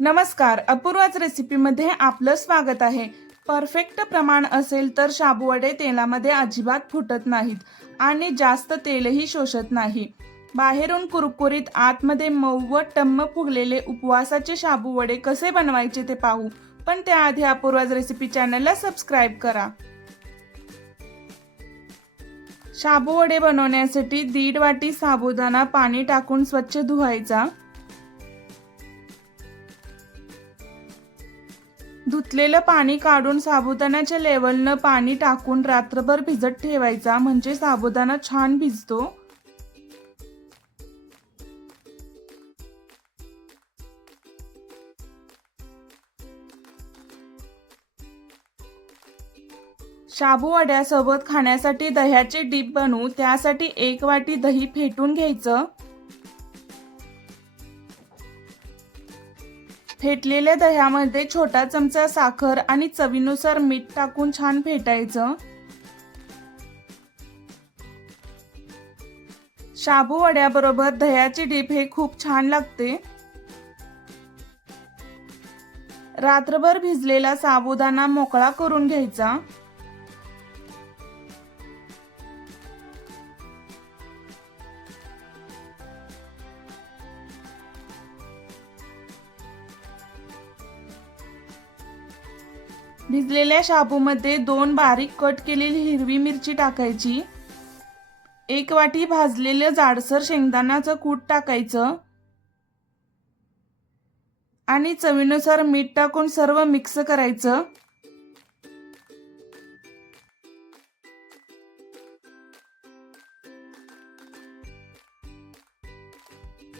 नमस्कार, अपूर्वाच रेसिपीमध्ये आपलं स्वागत आहे। परफेक्ट प्रमाण असेल तर शाबू वडे तेलामध्ये अजिबात फुटत नाहीत आणि जास्त तेलही शोषत नाही। बाहेरून कुरकुरीत आतमध्ये मऊ व टम्म फुगलेले उपवासाचे शाबू वडे कसे बनवायचे ते पाहू, पण त्याआधी अपूर्वाच रेसिपी चॅनलला सबस्क्राइब करा। शाबू वडे बनवण्यासाठी 1.5 वाटी साबुदाणा पाणी टाकून स्वच्छ धुवायचा। धुतलेलं पाणी काढून साबुदाण्याच्या लेवलनं पाणी टाकून रात्रभर भिजत ठेवायचा, म्हणजे साबुदाणा छान भिजतो। शाबू वड्यासोबत खाण्यासाठी दह्याचे डिप बनवू। त्यासाठी 1 वाटी दही फेटून घ्यायचं। फेटलेल्या दह्यामध्ये छोटा चमचा साखर आणि चवीनुसार मीठ टाकून छान फेटायचं। शाबू वड्याबरोबर दह्याचे डिप हे खूप छान लागते। रात्रभर भिजलेला साबुदाणा मोकळा करून घ्यायचा। भिजलेल्या शाबूमध्ये 2 बारीक कट केलेली हिरवी मिरची टाकायची। 1 वाटी भाजलेलं जाडसर शेंगदाण्याचं कूट टाकायचं आणि चवीनुसार मीठ टाकून सर्व मिक्स करायचं।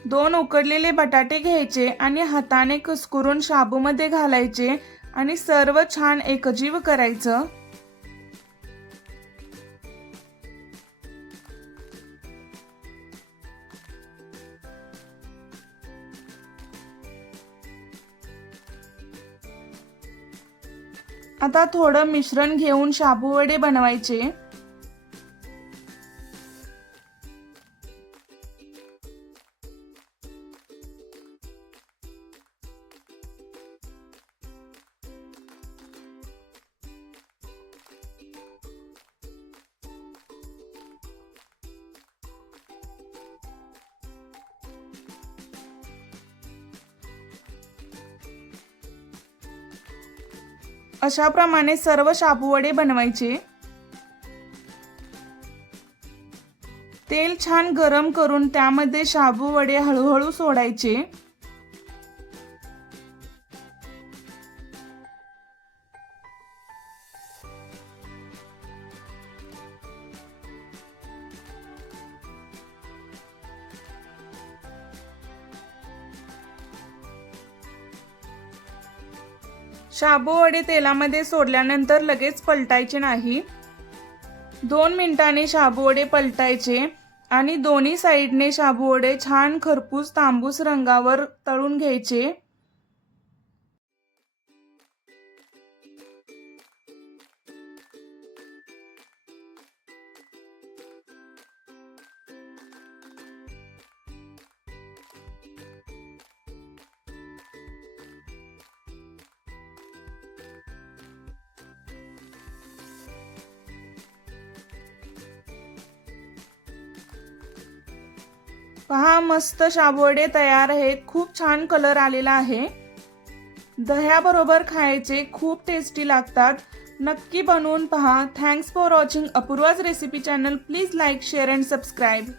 दोन उकडलेले बटाटे घ्यायचे आणि हाताने कुस्करून शाबूमध्ये घालायचे आणि सर्व छान एकजीव करायचं। आता थोडं मिश्रण घेऊन शाबू वडे बनवायचे। अशा प्रमाणे सर्व शाबू वडे बनवायचे। तेल छान गरम करून त्यामध्ये शाबू वडे हळूहळू सोडायचे। शाबू वडे तेलामध्ये सोडल्यानंतर लगेच पलटायचे नाही। 2 मिनिटांनी शाबू वडे पलटायचे आणि दोन्ही साइडने शाबू वडे छान खरपूस तांबूस रंगावर तळून घ्यायचे। पहा, मस्त शाबू वडे तयार आहेत। खूप छान कलर आलेला आहे। दह्याबरोबर खायचे खूप टेस्टी लागतात। नक्की बनवून पहा। Thanks for watching Apurva's recipe channel. Please like, share and subscribe.